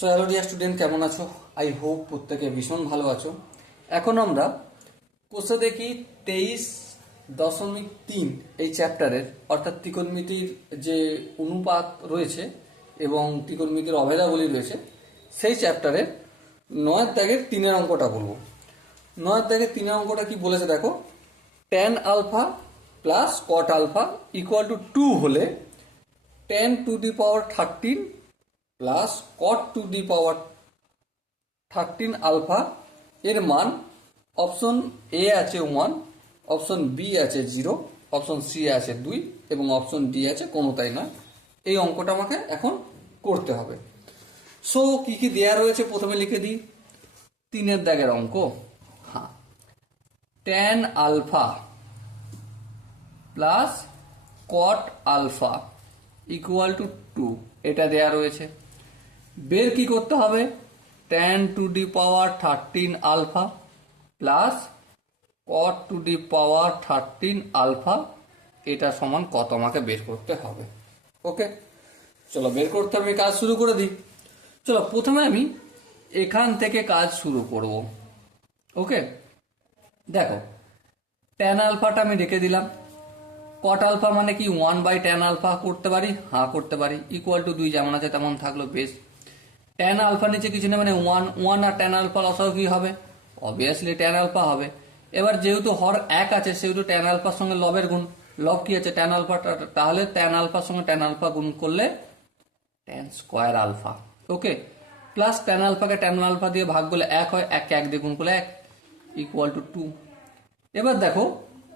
So hello dear student কেমন আছো? I hope প্রত্যেকে ভীষণ ভালো আছো। এখন আমরা কোষে দেখি তেইশ দশমিক তিন এই চ্যাপ্টারের, অর্থাৎ ত্রিকোণমিতির যে অনুপাত রয়েছে এবং ত্রিকোণমিতির অভেদাবলী রয়েছে, সেই চ্যাপ্টারের নয়ের দাগের তিনের অঙ্কটা বলব। নয়ের দাগের তিনের অঙ্কটা কি বলেছে দেখো? Tan alpha plus cot alpha equal to two হলে tan to the power thirteen plus cot to the power thirteen alpha এর মান অপশন এ আছে ওয়ান অপশন বি আছে জিরো অপশন সি আছে দুই এবং অপশন ডি আছে কোনোটাই নয়। এই অঙ্কটা আমাকে এখন করতে হবে। সো কি কি দেয়া রয়েছে প্রথমে লিখে দিই। তিনের দাগের অঙ্ক। হ্যাঁ। Tan alpha plus cot alpha equal to two এটা দেয়া রয়েছে। বের কি করতে হবে? Tan to the power thirteen alpha plus cot to the power thirteen alpha এটা সমান কত আমাকে বের করতে হবে। ওকে চলো, বের করতে আমি কাজ শুরু করে দিই। চলো, প্রথমে আমি এখান থেকে কাজ শুরু করব। ওকে দেখো ট্যান আলফাটা আমি রেখে দিলাম। কট আলফা মানে কি? ওয়ান বাই ট্যান আলফা করতে পারি হ্যাঁ করতে পারি। ইকুয়াল টু দুই যেমন আছে তেমন থাকল, বেশ। ট্যান আলফা নিচে কিছু না মানে ওয়ান ওয়ান আর ট্যান আলফা লসাও কি হবে? অবভিয়াসলি ট্যান আলফা হবে। এবার যেহেতু হর এক আছে, সেহেতু ট্যান আলফার সঙ্গে লবের গুণ। লব কি আছে? ট্যান আলফা তাহলে ট্যান আলফার সঙ্গে ট্যান আলফা গুণ করলে tan square alpha okay plus tan আলফাকে tan alpha দিয়ে ভাগ করলে এক হয়, এক এক দিয়ে গুণ করলে এক। ইকুয়াল টু টু এবার দেখো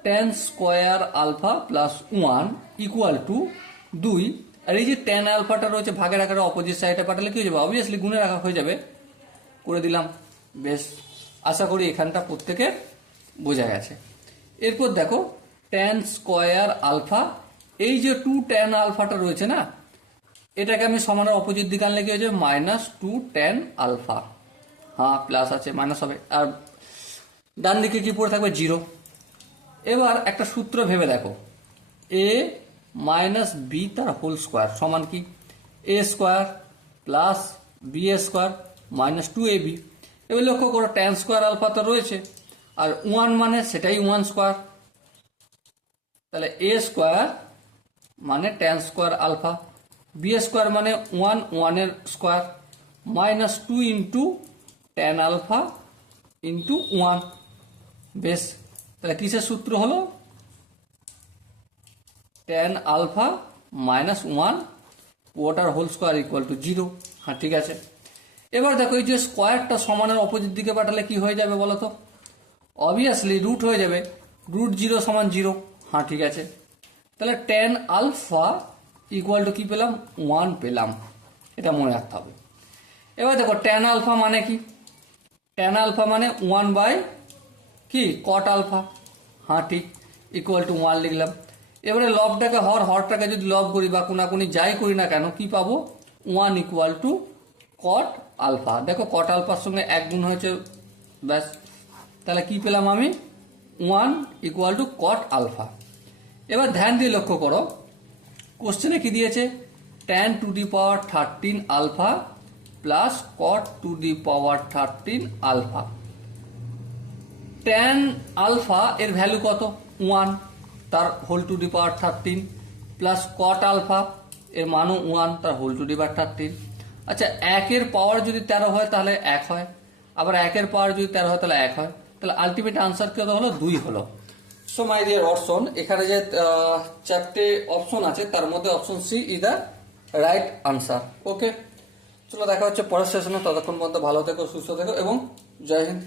tan square alpha plus one equal to দুই আর এই যে টেন আলফাটা রয়েছে, ভাগের আকারে অপোজিট সাইডে পাঠালে কি হয়ে যাবে? অবভিয়াসলি গুণে রাখা হয়ে যাবে। করে দিলাম। বেশ, আশা করি এখানটা প্রত্যেকের বোঝা গেছে এরপর দেখো টেন স্কোয়ার আলফা এই যে টু টেন আলফাটা রয়েছে না, এটাকে আমি সমানের অপোজিট দিকে আনলে কি হয়ে যাবে? মাইনাস টু টেন আলফা হ্যাঁ প্লাস আছে মাইনাস হবে। আর ডান দিকে কি পড়ে থাকবে? জিরো এবার একটা সূত্র ভেবে দেখো। এ মাইনাস বি তার হোল স্কোয়ার সমান কি? A square plus B A square minus two A B এবার লক্ষ্য করো ট্যান স্কোয়ার আলফা তো রয়েছে, আর ওয়ান মানে সেটাই ওয়ান স্কোয়ার তাহলে এ স্কোয়ার মানে tan square alpha B square মানে ওয়ান ওয়ানের square minus two into tan alpha into one বেশ, তাহলে কিসের সূত্র হলো? Tan alpha minus one water whole square equal to zero হ্যাঁ ঠিক আছে। এবার দেখো, এই যে স্কোয়ারটা সমানের অপোজিট দিকে পাঠালে কি হয়ে যাবে বলো তো? অবভিয়াসলি রুট হয়ে যাবে। রুট জিরো সমান জিরো হ্যাঁ ঠিক আছে। তাহলে টেন আলফা ইকুয়াল টু কি পেলাম? ওয়ান পেলাম। এটা মনে রাখতে হবে। এবার দেখো টেন আলফা মানে কি? টেন আলফা মানে ওয়ান বাই কি? কট আলফা হ্যাঁ ঠিক। ইকুয়াল টু ওয়ান লিখলাম। এবারে লবটাকে, হর হরটাকে যদি লব করি বা কোনাকুনি যাই করি না কেন, কি পাবো? One equal to cot alpha দেখো কট আলফার সঙ্গে এক গুণ হয়েছে, ব্যাস। তাহলে কি পেলাম আমি? One equal to cot alpha এবার ধ্যান দিয়ে লক্ষ্য করো। কোশ্চেনে কি দিয়েছে? Tan to the power thirteen alpha plus cot to the power thirteen alpha tan alpha এর ভ্যালু কত? ওয়ান তার whole to the power thirteen plus cot alpha এর মানও ওয়ান তার whole to the power thirteen আচ্ছা একের পাওয়ার যদি তেরো হয়, তাহলে এক হয়। আবার একের পাওয়ার যদি তেরো হয়, তাহলে এক হয়। তাহলে আলটিমেট আনসার কত হলো দুই হলো। সো মাই ডিয়ার অপশন এখানে যে চারটে অপশন আছে, তার মধ্যে option C is the right answer okay চলো দেখা হচ্ছে পরের সেশনে ততক্ষণ পর্যন্ত ভালো থেকো, সুস্থ থেকো, এবং জয় হিন্দ।